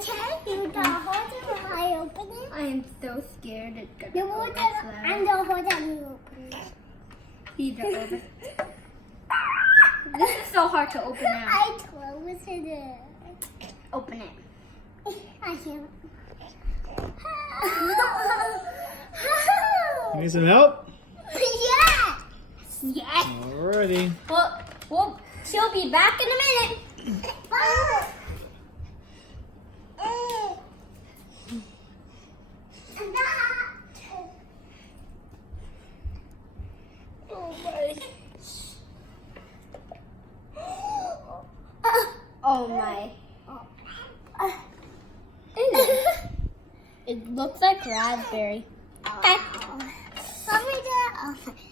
tell you the hold it while I open it. I am so scared it's gonna You go hold this it loud. and the hold it you open it. He's over. This is so hard to open now. I close it. Open it. I can't. You need some help? Yeah. Yes. Alrighty. Well, she'll be back in a minute. Oh my. Oh my. It looks like raspberry.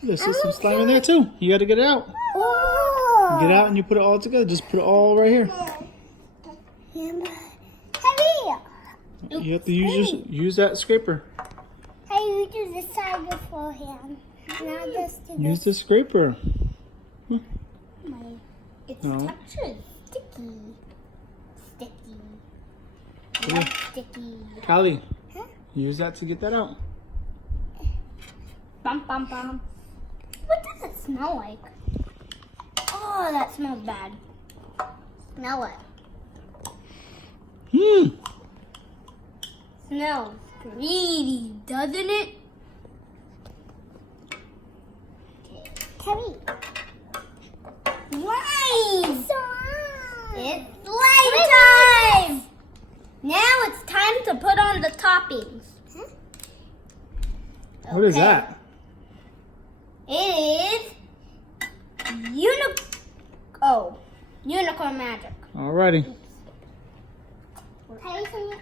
There's some slime in there too. You got to get it out. Get out and you put it all together. Just put it all right here. You have to use that scraper. Hey, you do this side beforehand. Now just do Use this. the scraper. It's No. textured sticky. Sticky. Yeah. Sticky. Callie, Huh? use that to get that out. Bum bum bum. What does it smell like? Oh, that smells bad. Smell it. Smells greedy, doesn't it? Carrie. Slime! Slime. It's slime time! Now it's time to put on the toppings. What is Okay. that? It is unicorn magic. Alrighty. Carrie, can you?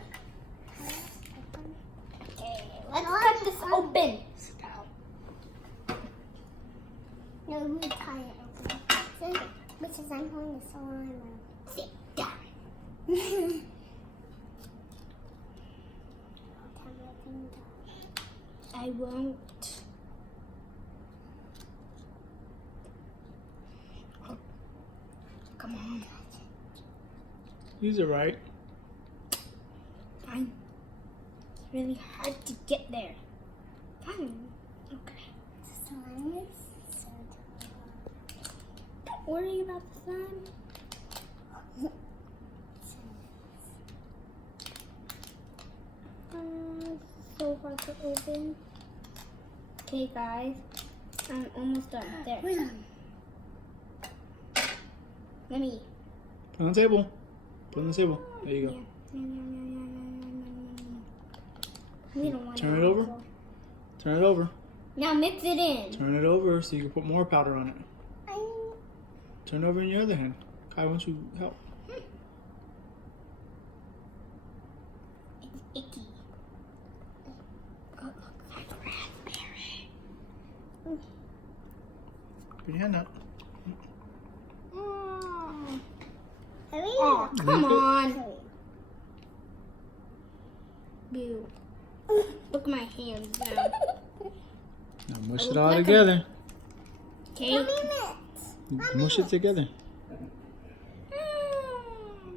Okay, let's cut this open. No, we tie it open. Because I'm holding the slime out. Sit down. I won't. Come on. Use it right. Fine. It's really hard to get there. Fine. Okay. Slime is so tough. Don't worry about the slime. So hard to open. Okay, guys. I'm almost done. There. Let me. Put it on the table. Put it on the table. There you go. We don't want Turn it over. Turn it over. Now mix it in. Turn it over so you can put more powder on it. Turn it over in your other hand. Kai, why don't you help? It's icky. Oh, it looks like raspberry. Put your hand out. Oh, come on. Boo. Look at my hands now. Now mush it all together. Okay. Mush it together.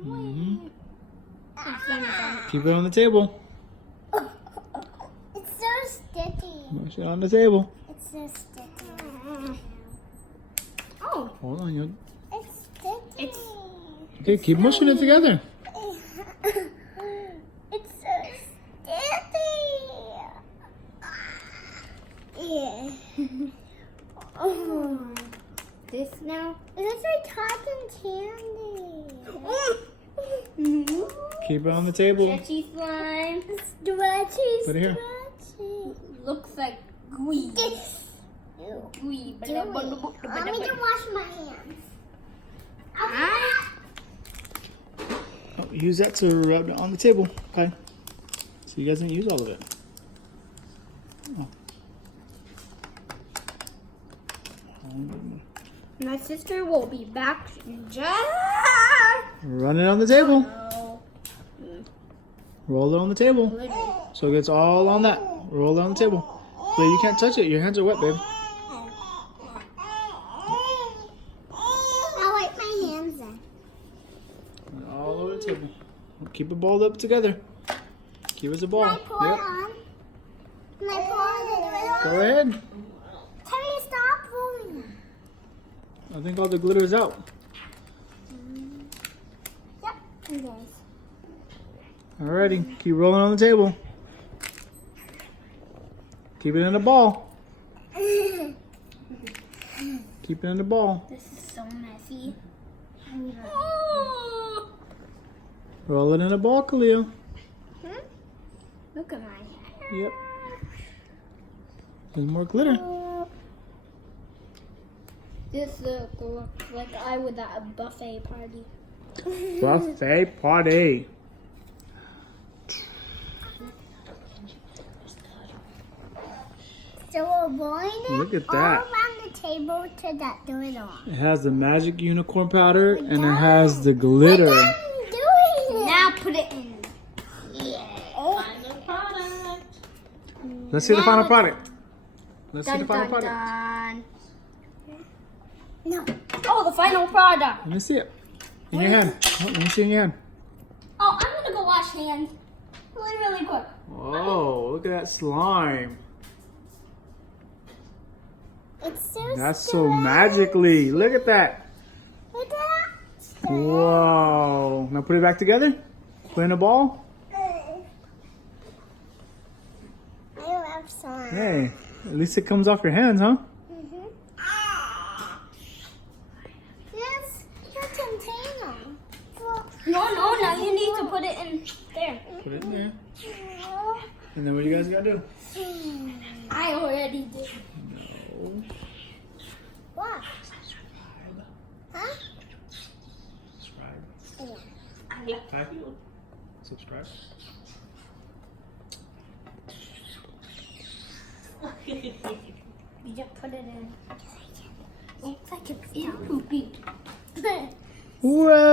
Mhm. Keep it on the table. It's so sticky. Mush it on the table. It's so sticky. Oh, Hold on, you. It's sticky. It's Okay, keep mushing it together. It's so sticky. Yeah. Oh. this now. It looks like cotton candy. Keep it on the table. Stretchy slime. Stretchy, Put it here. stretchy. Looks like gooey. Ew. Gooey. Do it. Want me to wash my hands? Ah. Oh, use that to rub it on the table. Okay. So you guys didn't use all of it. Oh. My sister will be back just. Run it on the table. Oh, Roll it on the table. literally. So it gets all on that. Roll it on the table. So you can't touch it. Your hands are wet, babe. I'll wipe my hands then. All over the table. Keep it balled up together. Keep it as a ball. Can I pour it on? Can I pour it on? Go ahead. Can you stop rolling? I think all the glitter is out. Yep, it is. Alrighty, keep rolling on the table. Keep it in a ball. Keep it in the ball. This is so messy. Roll it in a ball, Khalil. Look at my hair. Yep. There's more glitter. This looks like I was at a buffet party. Buffet party. So we're rolling it Look at all that. around the table to that do it on. It has the magic unicorn powder and it has the glitter. We're done doing it. Now put it in. Final product. Let's see the final Now- product. Let's see the Dun, final dun, product. dun. No. Oh, the final product. Let me see it. In your hand. Oh, let me see in your hand. Oh, I'm gonna go wash hands really quick. Oh, look at that slime. It's so That's so strange. magically. Look at that. Look at that. Whoa. Now put it back together. Put it in a ball. I love slime. Hey, at least it comes off your hands, huh? Yes, your container. No, now you need to put it in there. Put it in there. And then what do you guys gotta do? I already did. What? Huh? Subscribe. Yeah. Hi. Subscribe. You just put it in. Looks like it's poopy. Well.